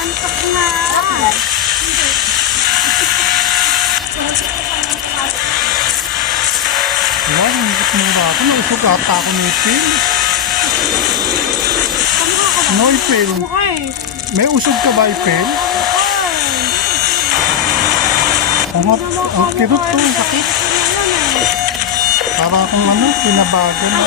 Antok na. Wala, mura ako. Nausog ata ako ng ipil. No ipil. May usog ka ba ipil? Ang kirot to. Sakit. Para akong kinabagan na